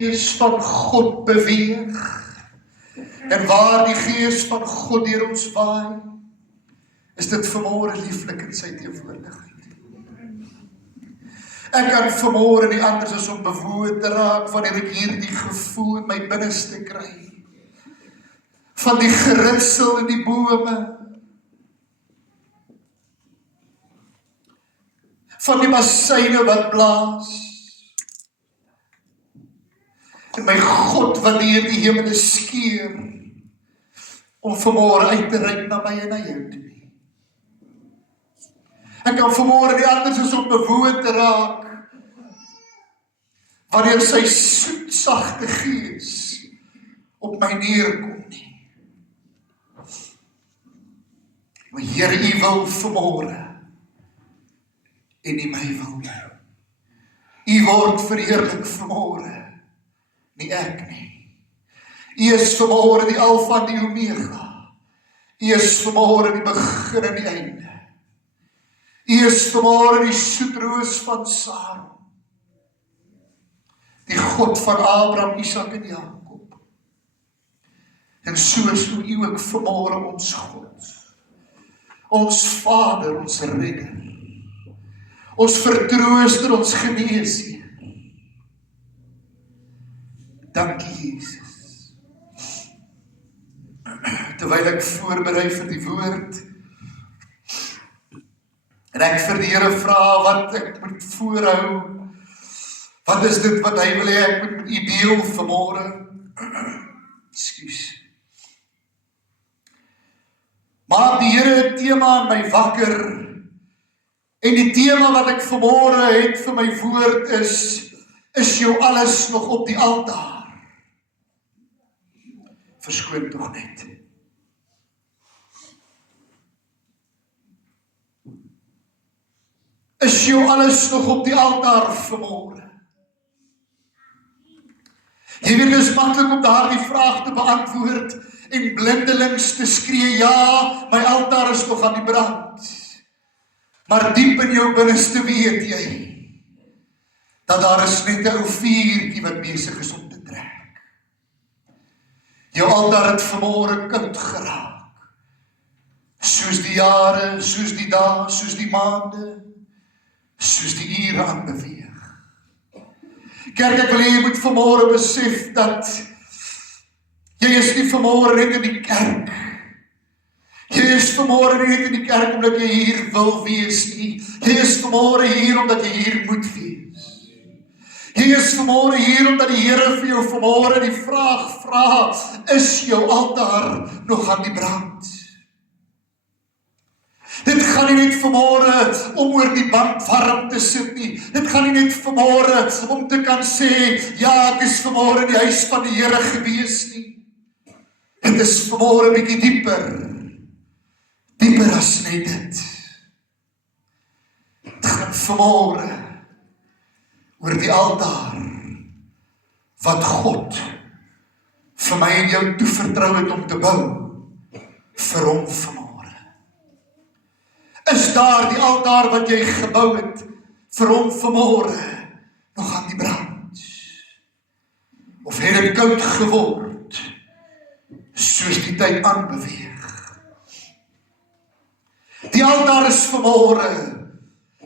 Gees van God beweeg, en waar die Gees van God deur ons waai, is dit vanmôre lieflik in sy teenwoordigheid. Ek kan vanmôre nie anders as om bewoond te raak wanneer ek hierdie gevoel in my binneste kry, van die geritsel in die bome, van die massyne wat blaas, en my God wat deur die hemele skeer, om vanmôre uit te reik na my en na jou toe. Ek kan vanmôre nie anders as om bewoond te raak, wanneer sy soetsagte Gees op my neerkom nie. Maar Here, U wil vanmôre, en nie my wil nie. U word verheerlik vanmôre, nie ek nie. U is vanmôre die Alfa en die Omega. U is vanmôre die begin en die einde. U is vanmôre die soetroos van Saron. Die God van Abraham, Isak en Jakob. En so is U ook vanmôre ons God. Ons Vader, ons Redder. Ons vertrooster, ons geneesheer. Dankie Jesus. Terwyl ek voorberei vir die woord, en ek vir die Here vra wat ek moet voorhou, wat is dit wat hy wil hê ek moet met U deel vanmôre? Ekskuus. Maak die Here 'n tema in my wakker, en die tema wat ek vanmôre het vir my woord is jou alles nog op die altaar? Verskoon tog net. Is jou alles nog op die altaar vanmôre? Jy weet, dit is maklik om daardie vraag te beantwoord en blindelings te skree, ja, my altaar is nog aan die brand. Maar diep in jou binneste weet jy, dat daar is net 'n ou vuurtjie wat besig is om te trek. Jou altaar het vanmôre koud geraak. Soos die jare, soos die dae, soos die maande, soos die ure aanbeweeg. Kerk, ek wil hê jy moet vanmôre besef dat jy is nie vanmôre net in die kerk. Jy is vanmôre nie net in die kerk omdat jy hier wil wees nie. Jy is vanmôre hier omdat jy hier moet wees. Jy is vanmôre hier omdat die Here vir jou vanmôre die vraag vra, is jou altaar nog aan die brand? Dit gaan nie net vanmôre om oor die band warm te sit nie. Dit gaan nie net vanmôre om te kan sê, ja, ek is vanmôre in die huis van die Here gewees nie. Dit is vanmôre bietjie dieper as net dit. Dit gaan vanmôre oor die altaar wat God vir my en jou toevertrou het om te bou vir hom vanmôre. Is daar die altaar wat jy gebou het vir hom vanmôre nog aan die brand? Of het dit koud geword soos die tyd aanbeweeg? Die altaar is vanmôre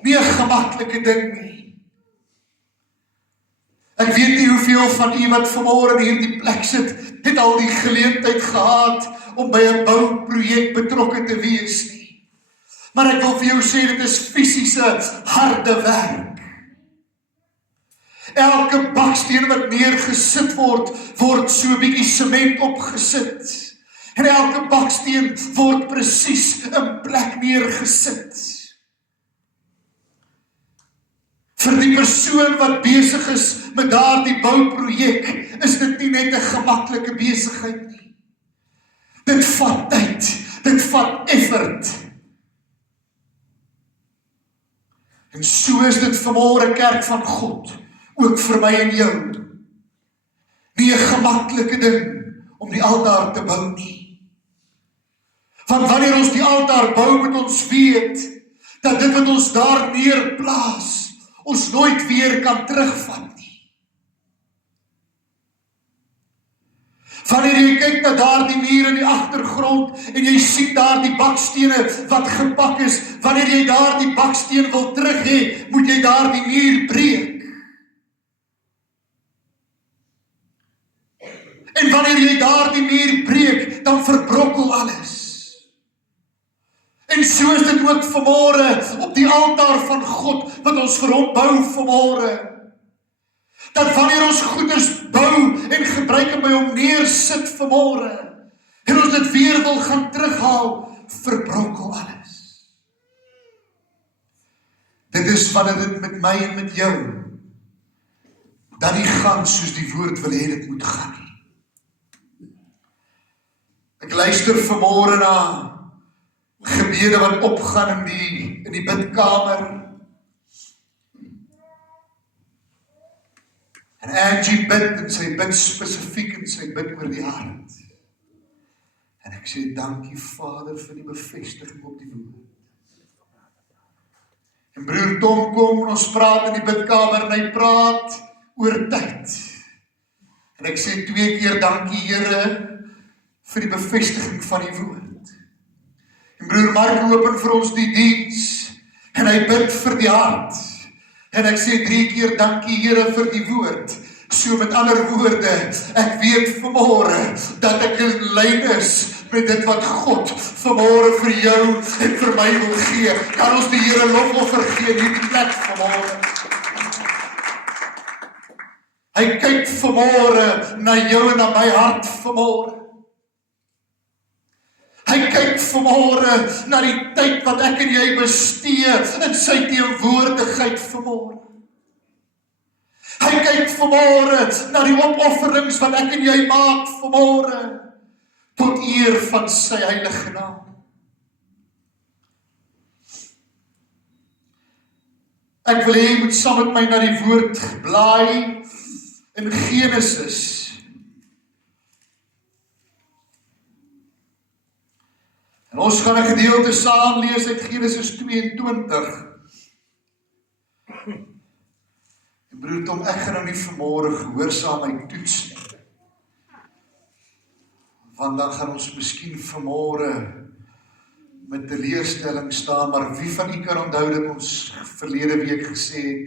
nie 'n gemaklike ding nie. Ek weet nie hoeveel van u wat vanmôre in hierdie plek sit, het al die geleentheid gehad om by 'n bouprojek betrokke te wees nie. Maar ek wil vir jou sê, dit is fisiese, harde werk. Elke baksteen wat neergesit word so 'n bietjie sement opgesit. En elke baksteen word presies in plek neergesit. Vir die persoon wat besig is met daardie bouprojek, is dit nie net 'n gemaklike besigheid nie. Dit vat tyd, dit vat effort. En so is dit vanmôre, kerk van God, ook vir my en jou. Nie 'n gemaklike ding om die altaar te bou nie. Want wanneer ons die altaar bou, moet ons weet dat dit wat ons daar neerplaas, ons nooit weer kan terugvat nie. Wanneer jy kyk na daardie muur in die agtergrond en jy sien daardie bakstene wat gepak is, wanneer jy daardie baksteen wil terug hê, moet jy daardie muur breek. En wanneer jy daardie muur breek, dan verbrokkel alles. En so is dit ook vanmôre op die altaar van God wat ons vir hom bou vanmôre. Dat wanneer ons goeders bou en gebruik en by hom neersit vanmôre, en ons dit weer wil gaan terughaal, verbrokkel alles. Dit is wanneer dit met my en met jou dan nie gaan soos die woord wil hê dit moet gaan nie. Ek luister vanmôre na gebede wat opgaan in die bidkamer. En Angie bid en sy bid spesifiek en sy bid oor die hart. En ek sê dankie Vader vir die bevestiging op die woord. En broer Tom kom en ons praat in die bidkamer en hy praat oor tyd. En ek sê 2 keer dankie Here vir die bevestiging van die woord. En broer Mark open vir ons die diens en hy bid vir die hart. En ek sê 3 keer dankie Here vir die woord. So met ander woorde, ek weet vanmôre dat ek in lyn is met dit wat God vanmôre vir jou en vir my wil gee. Kan ons die Here lofoffer gee in hierdie plek vanmôre? Hy kyk vanmôre na jou en na my hart vanmôre. Hy kyk vanmôre na die tyd wat ek en jy bestee in sy teenwoordigheid vanmôre. Hy kyk vanmôre na die opofferings wat ek en jy maak vanmôre tot eer van sy heilige naam. Ek wil hê jy moet saam met my na die woord blaai in Genesis. En ons gaan 'n gedeelte saam lees uit Genesis 22. En broer Tom, ek gaan nou nie vanmôre gehoorsaam my toets nie. Want dan gaan ons miskien vanmôre met teleurstelling staan, maar wie van u kan onthou dat ons verlede week gesê het,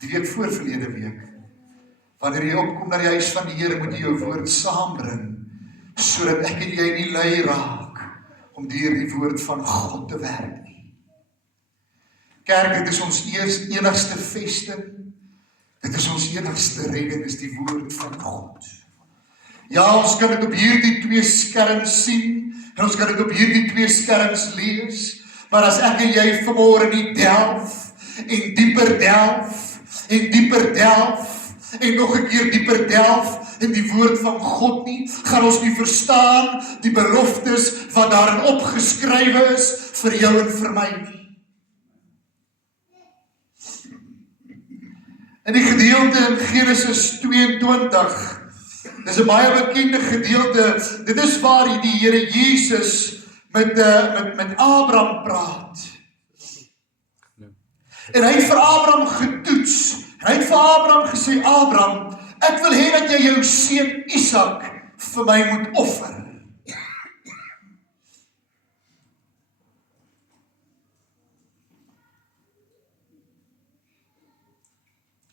die week voor verlede week, wanneer jy opkom na die huis van die Here, moet jy jou woord saambring, sodat ek en jy nie lui raak om deur die woord van God te werk nie. Kerk, dit is ons enigste vesting, dit is ons enigste redding, is die woord van God. Ja, ons kan dit op hierdie 2 skerms sien, en ons kan dit op hierdie 2 skerms lees, maar as ek en jy vanmôre nie delf, en dieper delf, en dieper delf, en nog 'n keer dieper delf in die woord van God nie, gaan ons nie verstaan die beloftes wat daarin opgeskrywe is vir jou en vir my nie. In die gedeelte in Genesis 22, dis 'n baie bekende gedeelte, dit is waar die Here Jesus met Abraham praat. En hy het vir Abraham getoets, en hy het vir Abraham gesê, Abraham, ek wil hê dat jy jou seun Isak vir my moet offer.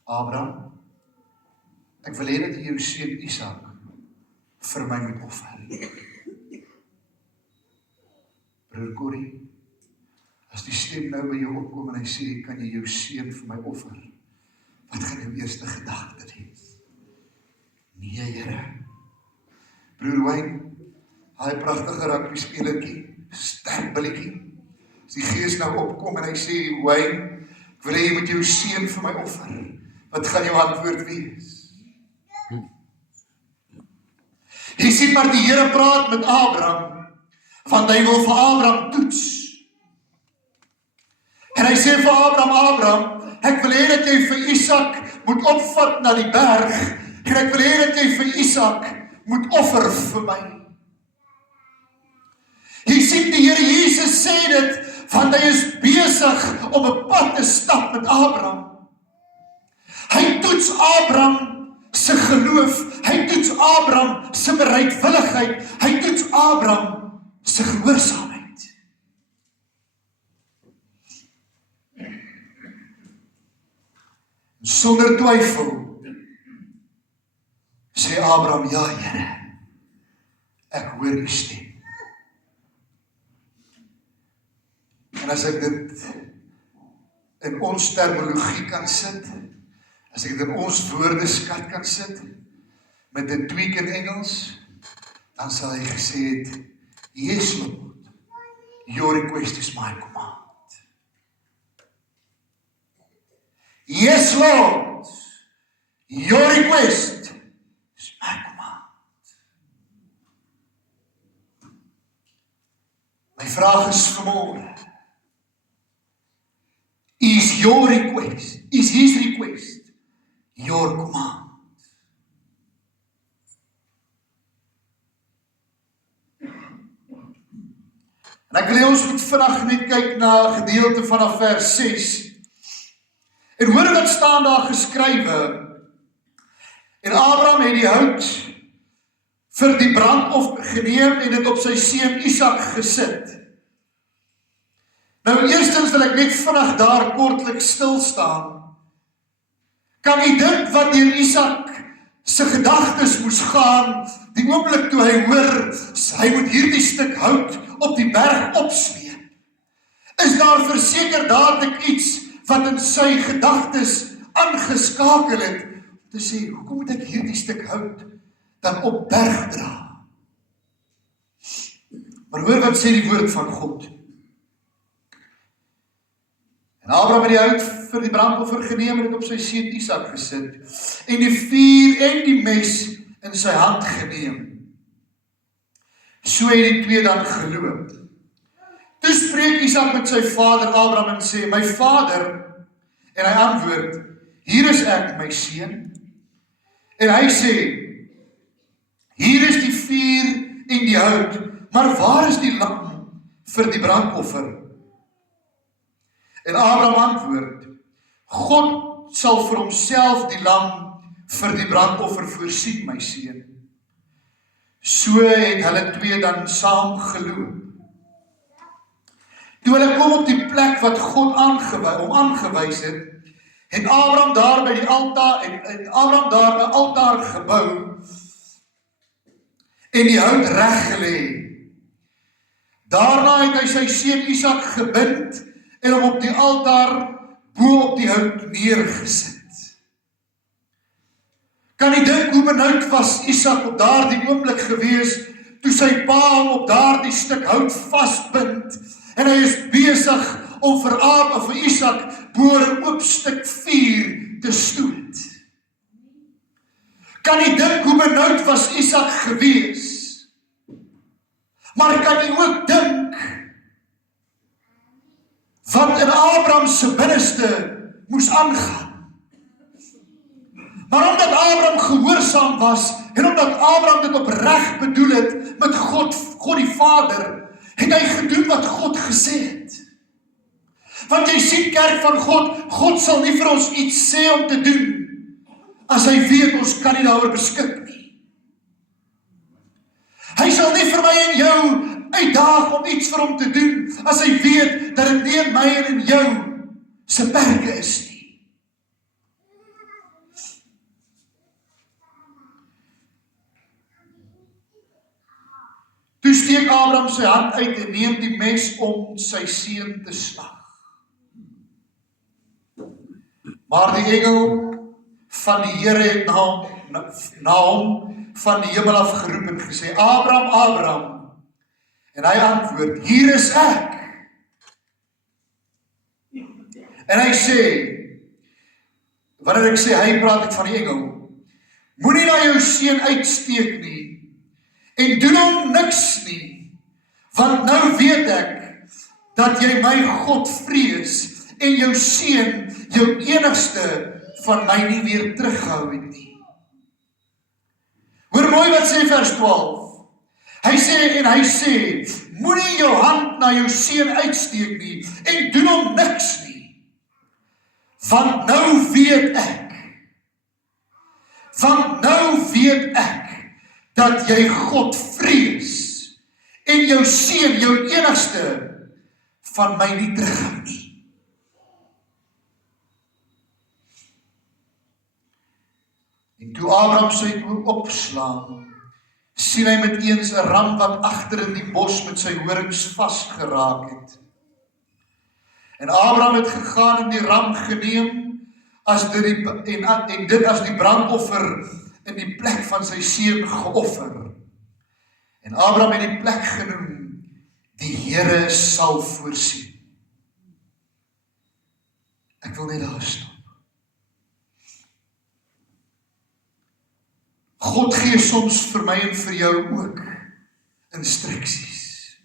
Abraham, ek wil hê dat jy jou seun Isak vir my moet offer. Broer Corrie, as die stem nou by jou opkom en hy sê, kan jy jou seun vir my offer? Wat gaan jou eerste gedagte wees? Nee, Here. Broer Wayne, hy pragtige rugby spelertjie, sterk billetjie. As die gees nou opkom en hy sê, Wayne, ek wil hê jy moet jou seun vir my offer. Wat gaan jou antwoord wees? Jy sien maar die Here praat met Abraham, want hy wil vir Abraham toets. En hy sê vir Abraham, ek wil hê dat jy vir Isak moet opvat na die berg, en ek wil hê dat jy vir Isak moet offer vir my. Jy sien die Here Jesus sê dit, want hy is besig om 'n pad te stap met Abraham. Hy toets Abraham se geloof, hy toets Abraham se se bereidwilligheid, hy toets Abraham se gehoorsaamheid. Sonder twyfel sê Abraham, ja Here, ek hoor u stem. En as ek dit in ons terminologie kan sit, as ek dit in ons woordeskat kan sit, met 'n tweak in Engels, dan sal hy gesê het, yes Lord, your request is my command. Yes Lord, your request is my command. My vraag is vanmôre, is your request, is his request, your command? En ek wil hê ons moet vinnig net kyk na 'n gedeelte vanaf vers 6. En hoor wat staan daar geskrywe. En Abraham het die hout vir die brandoffer geneem en dit op sy seun Isak gesit. Nou eerstens wil ek net vinnig daar kortlik stil staan. Kan jy dink wat deur Isak se gedagtes moes gaan, die oomblik toe hy hoor, hy moet hierdie stuk hout op die berg opsleep? Is daar verseker dadelik iets wat in sy gedagtes aangeskakel het, om te sê, hoekom moet ek hierdie stuk hout dan op berg dra? Maar hoor wat sê die woord van God. En Abraham het die hout vir die brandoffer geneem en dit op sy seun Isak gesit, en die vuur en die mes in sy hand geneem. So het die twee dan geloop. Toe spreek Isak met sy vader Abraham en sê, my vader, en hy antwoord, hier is ek, my seun. En hy sê, hier is die vuur en die hout, maar waar is die lam vir die brandoffer? En Abraham antwoord, God sal vir homself die lam vir die brandoffer voorsien, my seun. So het hulle twee dan saam geloop. Toe hulle kom op die plek wat God aangewys het, het Abraham daar by die altaar, en Abraham daar 'n altaar gebou, en die hout reggelê. Daarna het hy sy seun Isak gebind, en hom op die altaar bo op die hout neergesit. Kan jy dink hoe benoud was Isak op daardie oomblik gewees, toe sy pa hom op daardie stuk hout vasbind, en hy is besig om vir Isak bo 'n oop stuk vuur te stoot. Kan jy dink hoe benoud was Isak gewees? Maar kan jy ook dink wat in Abraham se binneste moes aangaan? Maar omdat Abraham gehoorsaam was, en omdat Abraham dit opreg bedoel het met God die Vader, het hy gedoen wat God gesê het. Want jy sien, kerk van God sal nie vir ons iets sê om te doen, as hy weet ons kan nie daaroor beskik nie. Hy sal nie vir my en jou uitdaag om iets vir hom te doen, as hy weet dat dit nie in my en in jou se perke is nie. Toe steek Abraham sy hand uit en neem die mes om sy seun te slag. Maar die engel van die Here het na hom van die hemel af geroep en gesê, Abraham, Abraham. En hy antwoord, hier is ek. En hy sê, wanneer ek sê, hy praat ek van die engel, moenie na jou seun uitsteek nie, en doen hom niks nie, want nou weet ek, dat jy my God vrees, en jou seun, jou enigste, van my nie weer terughou het nie. Hoor mooi wat sê vers 12. Hy sê, moenie jou hand na jou seun uitsteek nie, en doen hom niks nie. Want nou weet ek, dat jy God vrees en jou seun, jou enigste, van my nie terughou nie. En toe Abraham sy oë opslaan, sien hy met eens 'n ram wat agter in die bos met sy horings vasgeraak het. En Abraham het gegaan en die ram geneem as dit as die brandoffer in die plek van sy seun geoffer. En Abraham het die plek genoem, die Here sal voorsien. Ek wil net daar stop. God gee soms vir my en vir jou ook instruksies.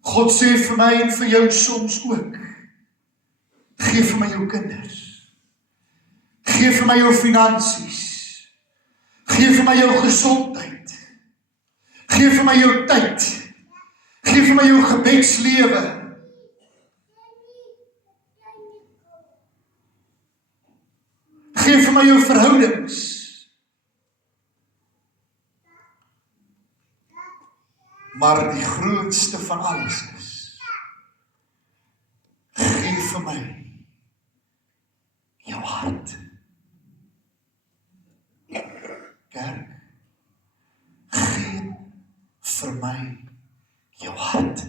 God sê vir my en vir jou soms ook, gee vir my jou kinders, gee vir my jou finansies, gee vir my jou gesondheid, gee vir my jou tyd, gee vir my jou gebedslewe, gee vir my jou verhoudings. Maar die grootste van alles is, gee vir my jou hart. Kerk, gee vir my jou hart.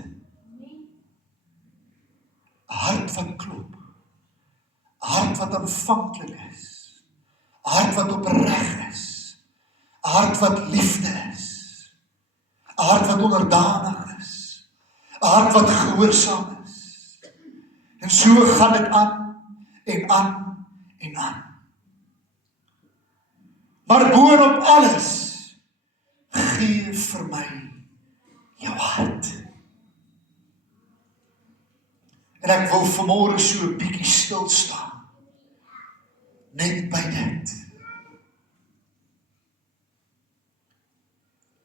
'n hart wat klop, 'n hart wat aanvanklik is, 'n hart wat opreg is, 'n hart wat liefde is, 'n hart wat onderdanig is, 'n hart wat gehoorsaam is. En so gaan dit aan en aan en aan. Maar boonop alles, gee vir my jou hart. En ek wil vanmôre so 'n bietjie stil staan, net by dit.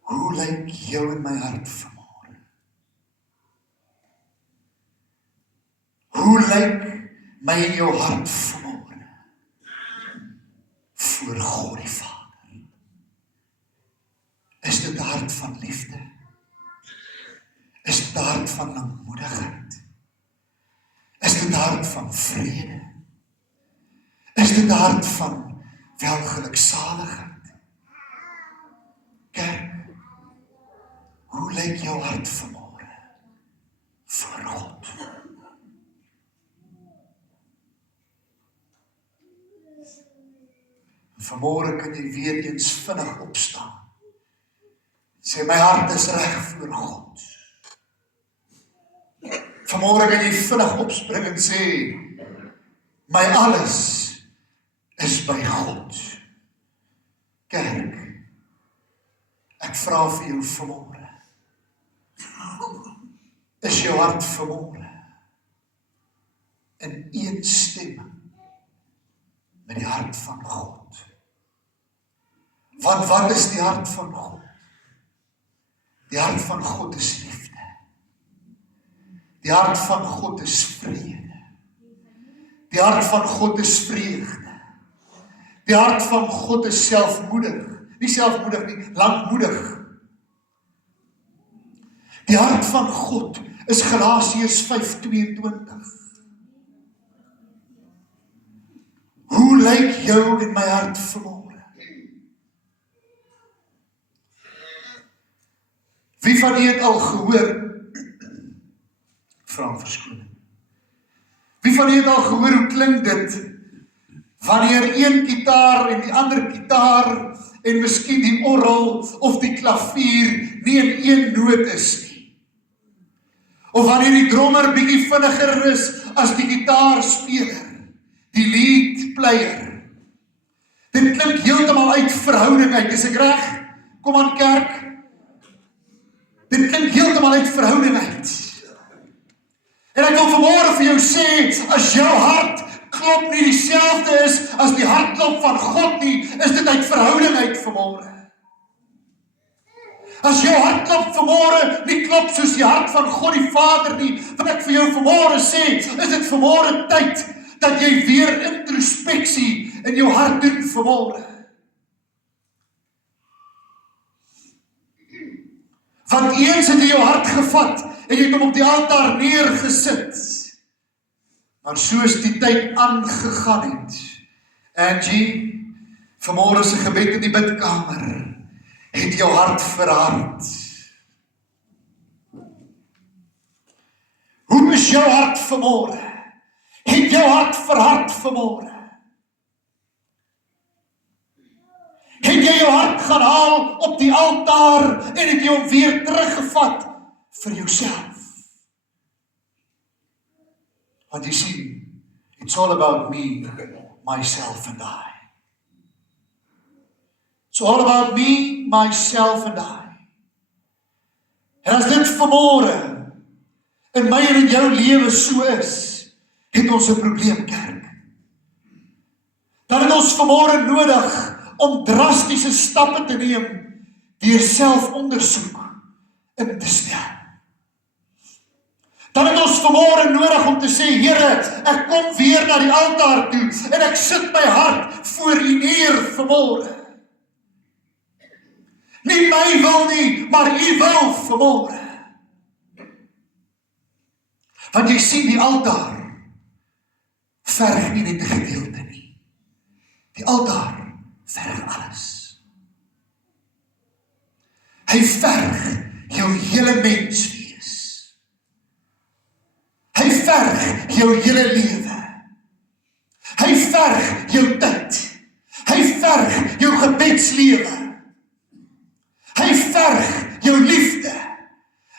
Hoe lyk jou en my hart vanmôre? Hoe lyk my en jou hart vanmôre? Voor God die Vader. Is dit 'n hart van liefde? Is dit 'n hart van lankmoedigheid? Is dit 'n hart van vrede? Is dit 'n hart van welgeluksaligheid? Kerk, hoe lyk jou hart vanmôre voor God? Vanmôre kan jy weer eens vinnig opstaan. Sê, my hart is reg voor God. Vanmôre kan jy vinnig opspring en sê, my alles is by God. Kerk, ek vra vir jou vanmôre, is jou hart vanmôre in een stem met die hart van God? Want wat is die hart van God? Die hart van God is liefde. Die hart van God is vrede. Die hart van God is vreugde. Die hart van God is selfmoedig. Nie selfmoedig nie, lankmoedig. Die hart van God is Galasiërs 5:22. Hoe lyk jou en my hart vanmôre? Wie van julle het al gehoor, vra om verskoning, wie van julle het al gehoor hoe klink dit, wanneer een gitaar en die ander gitaar, en miskien die orgel of die klavier, nie in een noot is nie? Of wanneer die drummer bietjie vinniger is as die gitaarspeler, die lead player. Dit klink heeltemal uit verhouding uit, is ek reg? Kom aan kerk. Dit klink heeltemal uit verhouding uit. En ek wil vanmôre vir jou sê, as jou hart klop nie dieselfde is as die hartklop van God nie, is dit uit verhouding uit vanmôre. As jou hartklop vanmôre nie klop soos die hart van God die Vader nie, wat ek vir jou vanmôre sê, is dit vanmôre tyd dat jy weer introspeksie in jou hart doen vanmôre. Want eens het jy jou hart gevat, en jy het hom op die altaar neergesit. Maar soos die tyd aangegaan het, Angie, vanmôre se gebed in die bidkamer, het jou hart verhard. Hoe is jou hart vanmôre? Het jou hart verhard vanmôre? Het jy jou hart gaan haal op die altaar en het jy hom weer teruggevat vir jouself? Want jy sien, it's all about me, myself and I. It's all about me, myself and I. En as dit vanmôre in my en in jou lewe so is, het ons 'n probleem, kerk. Dan het ons vanmôre nodig om drastiese stappe te neem deur selfondersoek in te stel. Dan het ons vanmôre nodig om te sê, Here, ek kom weer na die altaar toe en ek sit my hart voor U neer vanmôre. Nie my wil nie, maar U wil vanmôre. Want jy sien, die altaar verg nie net 'n gedeelte nie. Die altaar verg alles. Hy verg jou hele menswees. Hy verg jou hele lewe. Hy verg jou tyd. Hy verg jou gebedslewe. Hy verg jou liefde.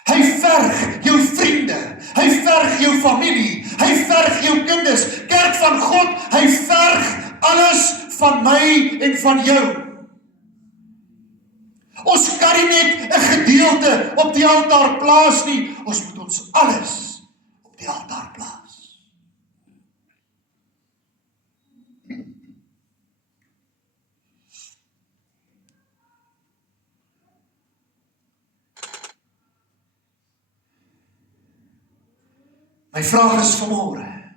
Hy verg jou vriende. Hy verg jou familie. Hy verg jou kinders. Kerk van God, hy verg alles van my en van jou. Ons kan nie net 'n gedeelte op die altaar plaas nie. Ons moet ons alles op die altaar plaas. My vraag is vanmôre,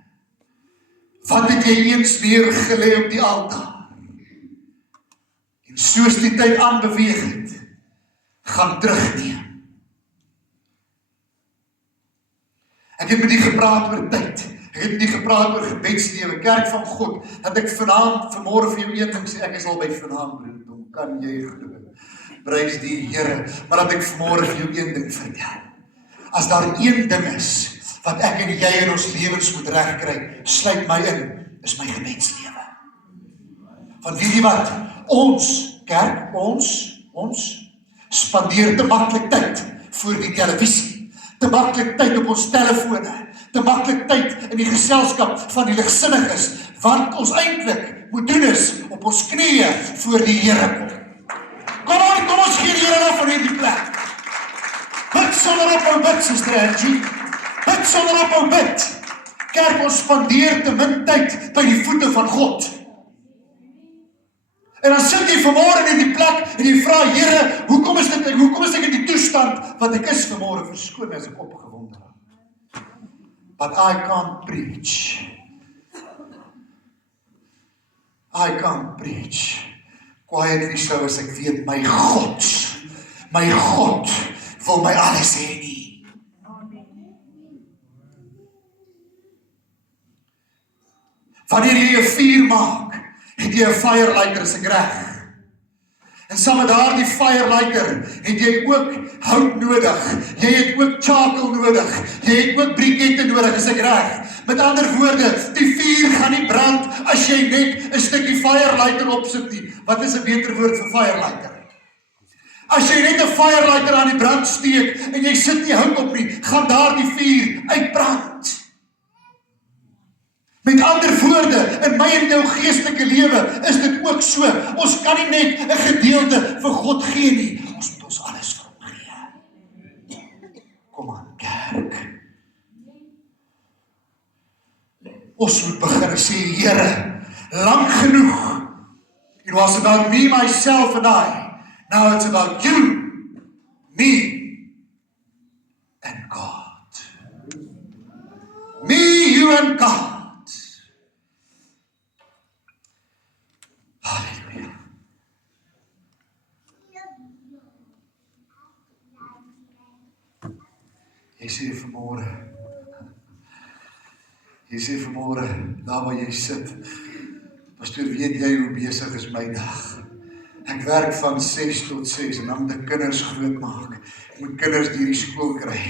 wat het jy eens neergelê op die altaar? En soos die tyd aanbeweeg het, gaan terugneem. Ek het met u gepraat oor tyd. Ek het met u gepraat oor gebedslewe, kerk van God, dat ek vanmôre vir jou een ding sê, ek is al by vanaand, broer, kan jy glo. Prys die Here, maar dat ek vanmôre vir jou een ding vertel. As daar een ding is wat ek en jy in ons lewens moet regkry, sluit my in, is my gebedslewe. Want weet jy wat? Ons, kerk, ons spandeer te maklik tyd voor die televisie, te maklik tyd op ons telefone, te maklik tyd in die geselskap van die ligsinniges, want ons eintlik moet doen is op ons knieë voor die Here kom. Kom ons gee die Here af van hierdie plek. Bid sonder ophou bid, Suster Angie. Bid sonder ophou bid. Kerk, ons spandeer te min tyd by die voete van God. En dan sit jy vanmôre in die plek en jy vra, Here, hoekom is ek in die toestand wat ek is vanmôre? Verskoon my as ek opgewonde raak. But I can't preach. I can't preach quietly so as ek weet my God wil my alles hê nie. Wanneer jy 'n vuur maak, het jy 'n firelighter, is ek reg? En saam met daardie firelighter het jy ook hout nodig. Jy het ook charcoal nodig. Jy het ook brikette nodig, is ek reg? Met ander woorde, die vuur gaan nie brand as jy net 'n stukkie firelighter opsit nie. Wat is 'n beter woord vir firelighter? As jy net 'n firelighter aan die brand steek en jy sit nie hout op nie, gaan daardie vuur uitbrand. Met ander woorde, in my en jou geestelike lewe is dit ook so. Ons kan nie net 'n gedeelte vir God gee nie. Ons moet ons alles vir hom gee. Kom aan, kerk. Ons moet begin sê, Here, lank genoeg. It was about me, myself and I. Now it's about you, me, and God. Me, you, and God. Hallelujah. sê vanmôre, daar waar jy sit, pastoor, weet jy hoe besig is my dag? Ek werk van 6 tot 6 en dan moet ek kinders grootmaak. Ek moet kinders deur die skool kry.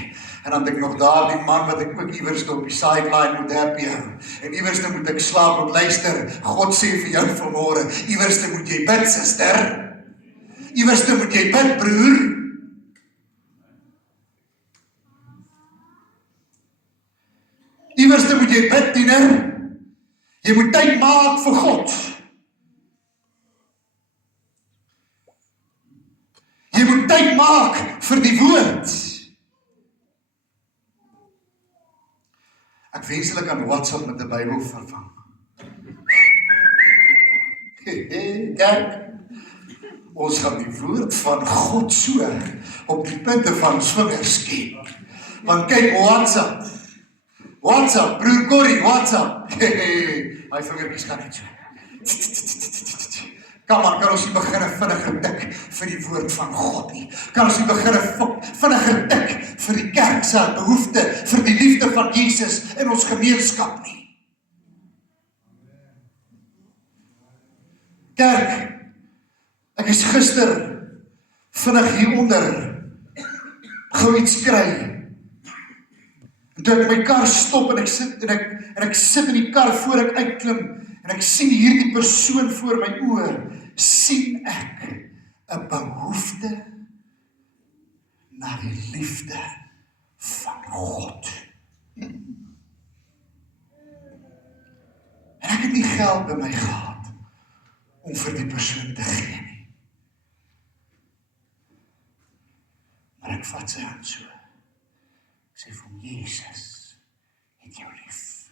En dan het ek nog daar die man wat ek ook iewers op die sideline moet happy hou. En iewers moet ek slaap en luister. God sê vir jou vanmôre, iewers moet jy bid, suster. Iewers moet jy bid, broer. Iewers moet jy bid, tiener. Jy moet tyd maak vir God. Jy moet tyd maak vir die woord. Ek wens hulle kan WhatsApp met 'n Bybel vervang. Kijk, ons gaan die woord van God so op die punte van vingers skep. Want kyk, WhatsApp, broer Corrie, WhatsApp. My vingertjies gaan net so. Kom aan, kan ons nie begin vinniger tik vir die woord van God nie. Kan ons nie begin vinniger tik vir die kerk se behoefte, vir die liefde van Jesus in ons gemeenskap nie. Kerk, ek is gister vinnig hieronder gou iets kry. En toe ek my kar stop en ek sit in die kar voor ek uitklim en ek sien hierdie persoon voor my oë, sien ek 'n behoefte na die liefde van God. En ek het nie geld by my gehad om vir die persoon te gee nie. Maar ek vat sy hand so. Ek sê vir hom, Jesus het jou lief.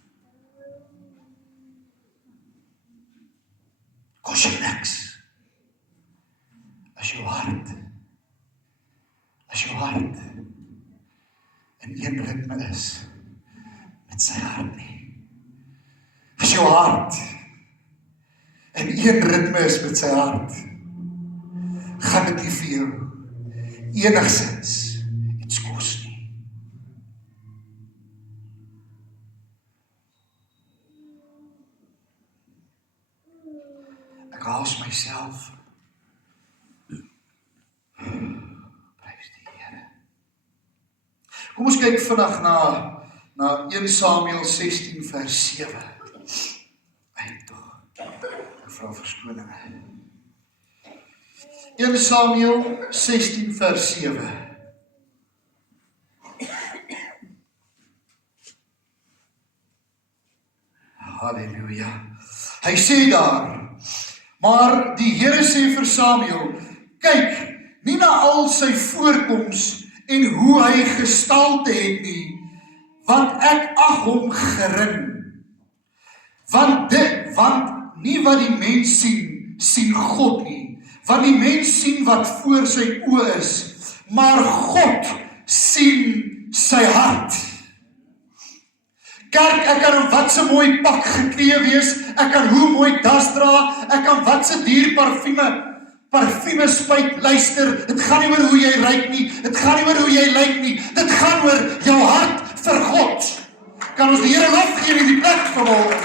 Kos jy niks. As jou hart in een ritme is met sy hart nie. As jou hart in een ritme is met sy hart, gaan dit nie vir jou enigsins iets kos nie. Ek haas myself. Prys die Here. Kom ons kyk vandag na 1 Samuel 16 vers 7. Vra verskoning. 1 Samuel 16 vers 7. Halleluja. Hy sê daar, maar die Here sê vir Samuel, kyk, nie na al sy voorkoms en hoe hy gestalte het nie, want ek ag hom gering. Want nie wat die mens sien God nie, want die mens sien wat voor sy oë is, maar God sien sy hart. Kerk, ek kan in wat se mooi pak geklee wees, ek kan hoe mooi das dra, ek kan wat se duur parfume spuit, luister, dit gaan nie oor hoe jy ruik nie, dit gaan nie oor hoe jy lyk nie, dit gaan oor jou hart vir God. Kan ons die Here lof gee in die plek vanmôre?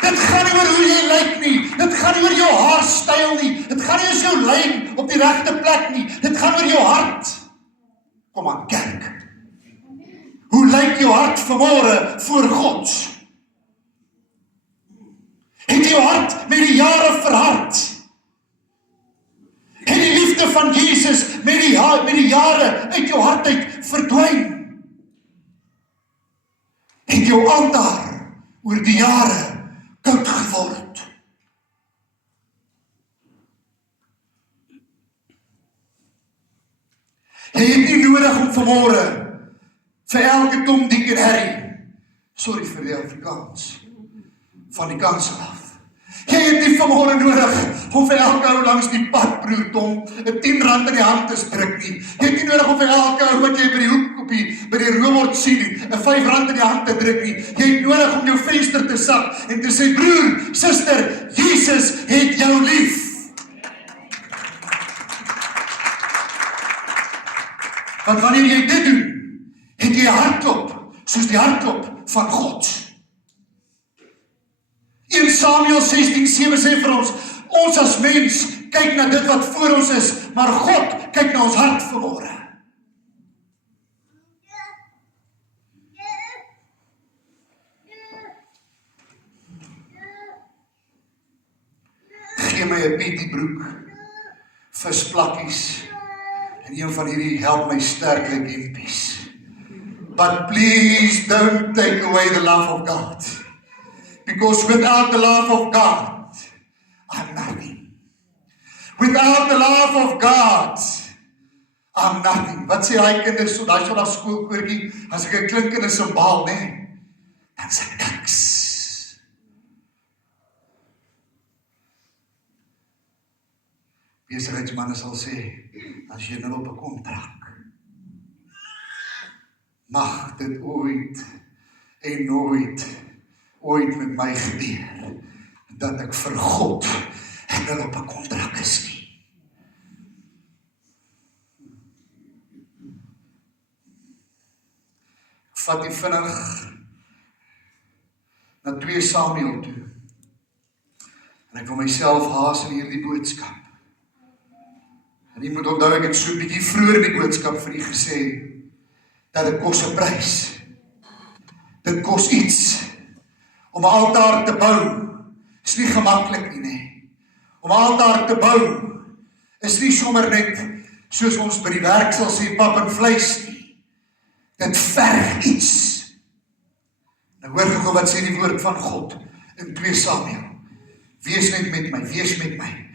Dit gaan nie oor hoe jy lyk nie, dit gaan nie oor jou haarstyl nie, dit gaan nie oor jou lyn op die regte plek nie, dit gaan oor jou hart. Kom aan, kerk. Hoe lyk jou hart vanmôre voor God? Het jou hart met die jare verhard? Het die liefde van Jesus met die jare uit jou hart uit verdwyn? Het jou altaar oor die jare koud geword? Jy het nie nodig om vanmôre vir elke Tom, Dick en Harry, sorry vir die Afrikaans, van die kansel af. Jy het nie vanmôre nodig om vir elke ou langs die pad, broer Tom, 'n 10 rand in die hand te druk nie. Jy het nie nodig om vir elke ou wat jy by die hoek by die roomort sien, 'n 5 rand in die hand te druk nie. Jy het nodig om jou venster te sak en te sê, broer, suster, Jesus het jou lief. Want wanneer jy dit doen, het jy 'n hartklop, soos die hartklop van God. 1 Samuel 16:7 sê vir ons, ons as mens kyk na dit wat voor ons is, maar God kyk na ons hart vanmôre. Gee my 'n petiebroek, visplakkies, en een van hierdie help my sterklik hempies. But please don't take away the love of God. Because without the love of God, I'm nothing. Without the love of God, I'm nothing. Wat sê hy kinders, so daai Sondag skoolkoortjie, as ek 'n klinkende simbaal, nee, dan sê ek niks. Besigheidsmanne sal sê, as jy nou op 'n kontrak, mag dit ooit en ooit met my gebeur, dat ek vir God en nou op 'n kontrak is nie. Vat die vinnig na 2 Samuel toe, en ek wil myself haas in hierdie boodskap. En jy moet onthou, ek het so 'n bietjie vroeër in die boodskap vir u gesê, dat dit kos 'n prys. Dit kos iets. Om 'n altaar te bou, is nie gemaklik nie, nee. Om 'n altaar te bou, is nie sommer net, soos ons by die werk sal sê, pap en vleis nie. Dit verg iets. Nou hoor gou wat sê die woord van God, in 2 Samuel. Wees net met my, wees met my.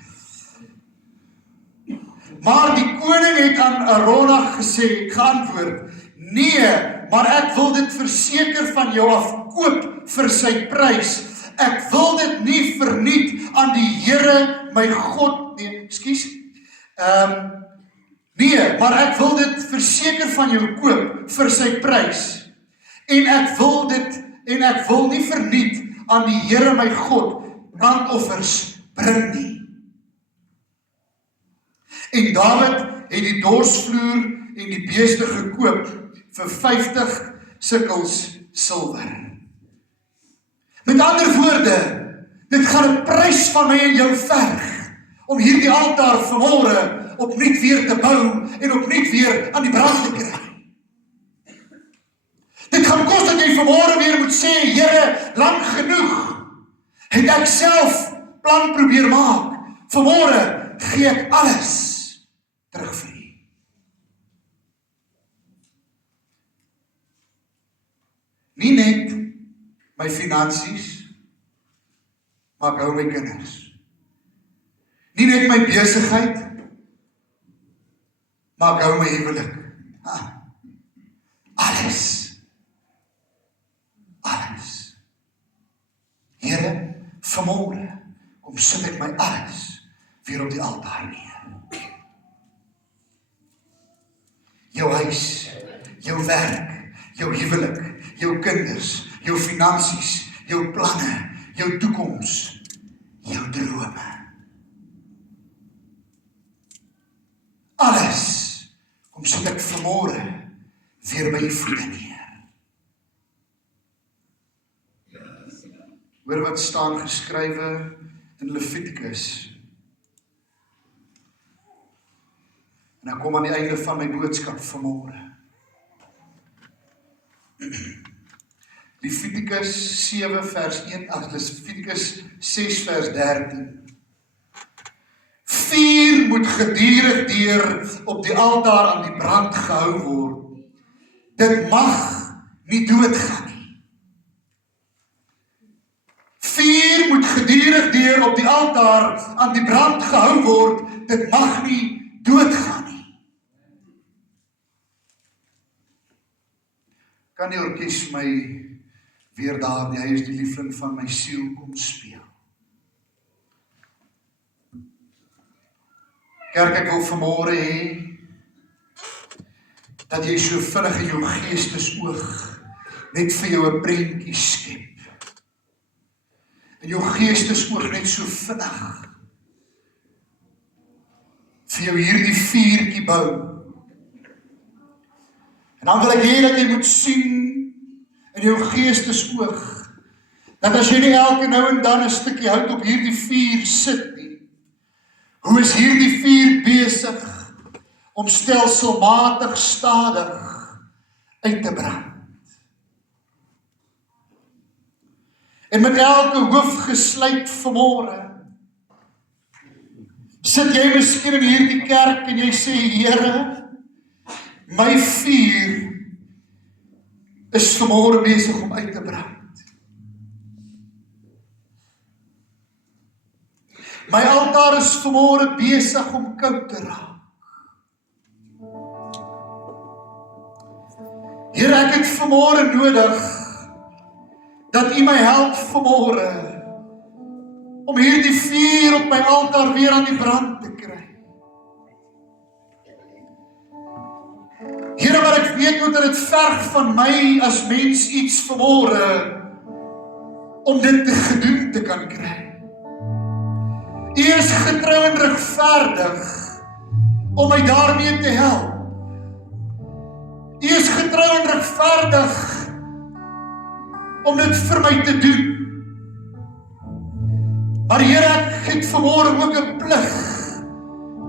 Maar die koning het aan Araunah geantwoord, nee, maar ek wil dit verseker van jou afkoop vir sy prys. Ek wil dit nie verniet aan die Here my God, nee, maar ek wil dit verseker van jou koop vir sy prys. En ek wil nie verniet aan die Here my God brandoffers bring nie. En Dawid het die dorsvloer en die beeste gekoop vir 50 sikkels silwer. Met ander woorde, dit gaan 'n prys van my en jou verg, om hierdie altaar vanmôre opnuut weer te bou, en opnuut weer aan die brand te kry. Dit gaan kos dat jy vanmôre weer moet sê, Here, lank genoeg, het ek self plan probeer maak, vanmôre gee ek alles terug vir u. Nie net my finansies, maar ek hou my kinders. Nie net my besigheid, maar ek hou my huwelik. Alles. Alles. Here, vanmôre kom sit ek my alles weer op die altaar neer. Jou huis, jou werk, jou huwelik, jou kinders, jou finansies, jou planne, jou toekoms, jou drome. Alles kom sit ek vanmôre weer by u voete neer. Hoor wat staan geskrywe in Levitikus. En ek kom aan die einde van my boodskap vanmôre. Levitikus 7 vers 1, Levitikus 6 vers 13. Vuur moet gedurig deur op die altaar aan die brand gehou word. Dit mag nie doodgaan nie. Vuur moet gedurig deur op die altaar aan die brand gehou word. Dit mag nie doodgaan nie. Kan die orkes my weer daar, hy is die liefling van my siel, kom speel. Kerk, ek wil vanmôre hê, dat jy so vinnig in jou geestesoog net vir jou 'n prentjie skep. In jou geestesoog net so vinnig vir jou hierdie vuurtjie bou. En dan wil ek hê dat jy moet sien in jou geestesoog, dat as jy nie elke nou en dan 'n stukkie hout op hierdie vuur sit nie, hoe is hierdie vuur besig om stelselmatig stadig uit te brand. En met elke hoof gesluit vanmôre, sit jy miskien in hierdie kerk en jy sê, Here, my vuur is vanmôre besig om uit te brand. My altaar is vanmôre besig om koud te raak. Here, ek het vanmôre nodig dat U my help vanmôre om hierdie vuur op my altaar weer aan die brand te kry. Here, maar ek weet ook dat dit verg van my as mens iets vanmôre om dit te gedoen te kan kry. U is getrou en regverdig om my daarmee te help. U is getrou en regverdig om dit vir my te doen. Maar Here, ek het vanmôre ook 'n plig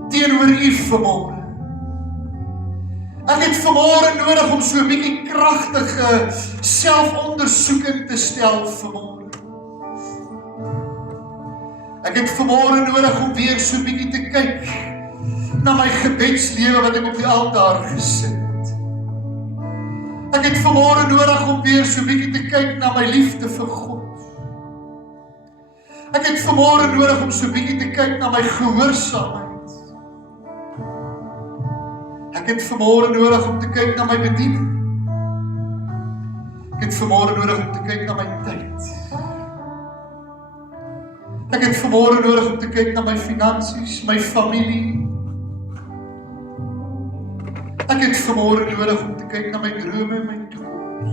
teenoor U vanmôre. Ek het vanmôre nodig om so 'n bietjie kragtige selfondersoeking te stel vanmôre. Ek het vanmôre nodig om weer so 'n bietjie te kyk na my gebedslewe wat ek op die altaar gesit het. Ek het vanmôre nodig om weer so 'n bietjie te kyk na my liefde vir God. Ek het vanmôre nodig om so 'n bietjie te kyk na my gehoorsaamheid. Ek het vanmôre nodig om te kyk na my bediening. Ek het vanmôre nodig om te kyk na my tyd. Ek het vanmôre nodig om te kyk na my finansies, my familie. Ek het vanmôre nodig om te kyk na my drome en my toekoms.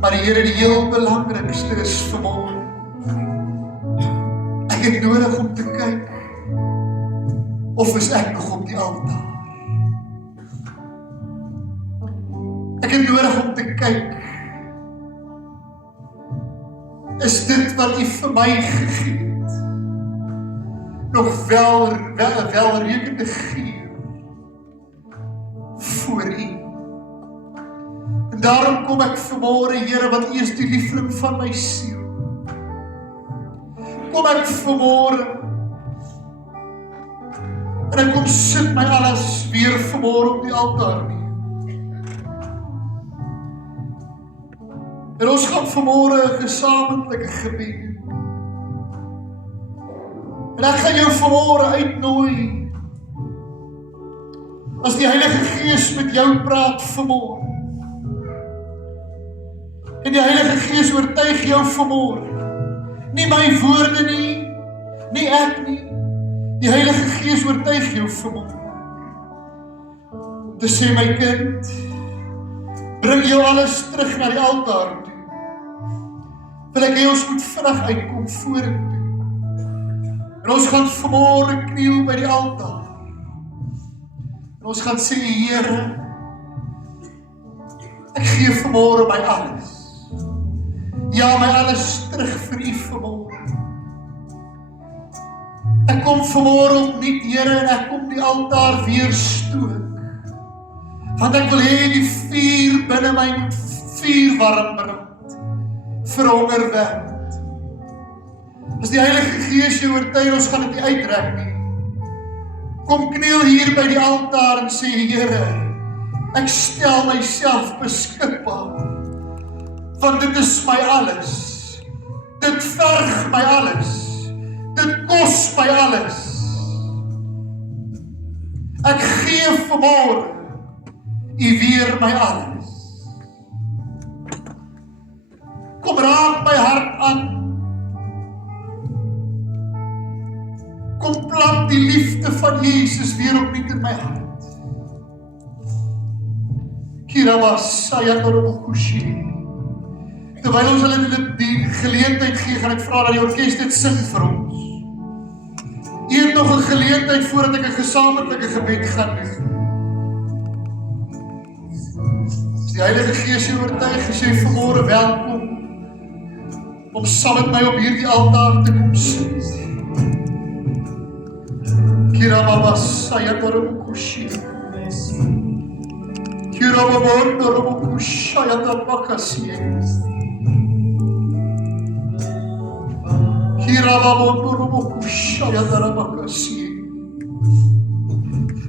Maar Here, die heel belangrikste is vanmôre, ek het nodig om te kyk of is ek nog op die altaar. Ek het nodig om te kyk, is dit wat U vir my gegee het nog welrekende geur voor U. En daarom kom ek vanmôre, Here, wat U is die liefling van my siel. Kom ek vanmôre en ek kom sit my alles weer vanmôre op die altaar neer. En ons gaan vanmôre 'n gesamentlike gebed doen. En ek gaan jou vanmôre uitnooi, as die Heilige Gees met jou praat vanmôre, en die Heilige Gees oortuig jou vanmôre, nie my woorde nie, nie ek nie, die Heilige Gees oortuig jou vanmôre, te sê, my kind, bring jou alles terug na die altaar toe. Wil ek hê ons moet vinnig uitkom vorentoe. En ons gaan vanmôre kniel by die altaar. En ons gaan sê, Here, ek gee vanmôre my alles. Ja, my alles terug vir U vanmôre. Ek kom vanmôre opnuut, Here, en ek kom die altaar weer stook. Want ek wil hê die vuur binne my moet vuurwarm brand. Vir honger werd. As die Heilige Gees jou oortuig, ons gaan dit nie uittrek nie. Kom kniel hier by die altaar en sê, Here, ek stel myself beskikbaar, want dit is my alles. Dit verg my alles. Dit kos my alles. Ek gee vanmôre U weer my alles. Kom raak my hart aan. Kom plant die liefde van Jesus weer opnuut in my hart. Terwyl ons hulle die geleentheid gee, gaan ek vra dat die orkes dit sing vir ons. U het nog 'n geleentheid voordat ek 'n gesamentlike gebed gaan doen. Die Heilige Gees jou oortuig, as jy vanmôre welkom om saam met my op hierdie altaar te kom sit. Kirababa sayatarabukushi. Kirababondarabukushi ayatabakasi. Kirababondarabukushi ayatarabakasi.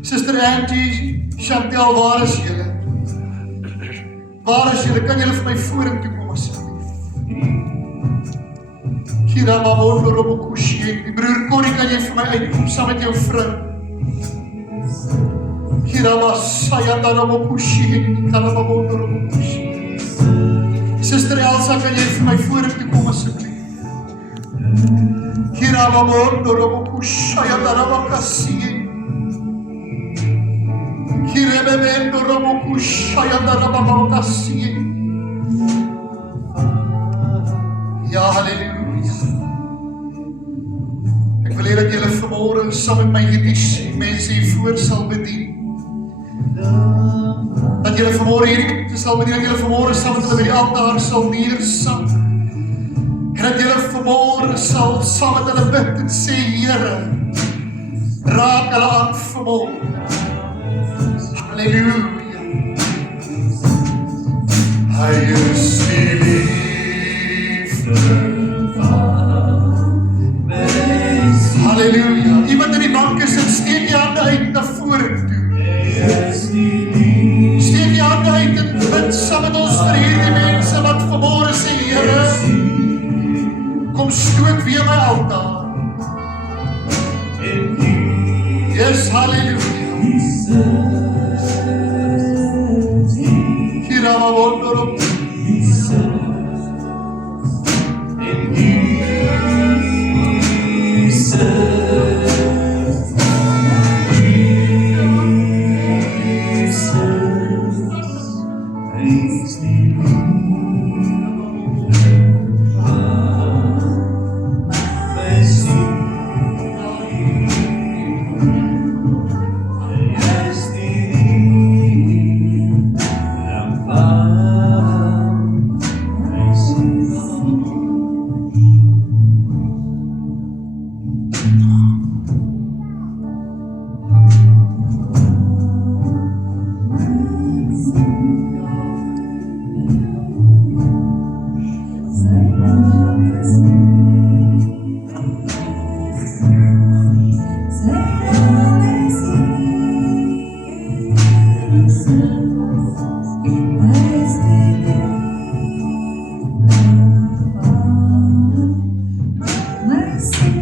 Sister Angie, Chantel, waar is julle? Waar is julle? Kan julle vir my vorentoe kom asseblief? Kirababondarabukushi. Die broer Corrie, kan jy vir my uitkom saam met jou vrou? Kirabasayatarabukushi. Kirababondarabukushi. Sister Elsa, kan jy vir my vorentoe kom asseblief? Kirababondarabukushi ayatarabakasi. Ja, halleluja. Ek wil hê dat julle vanmôre saam met my hierdie mense hiervoor sal bedien. Dat julle vanmôre hierdie sal bedien, dat julle vanmôre saam met hulle by die altaar sal neersak. En dat julle vanmôre sal saam met hulle bid en sê, Here, raak hulle aan vanmôre. Halleluja. Hy is die liefde van my. Halleluja. Iemand in die bank is en steek die hande uit na vorentoe. Steek die hande uit en bid saam met ons vir hierdie mense wat vanmôre sê, Here, kom stoot weer my altaar. Yes, halleluja. Mercy.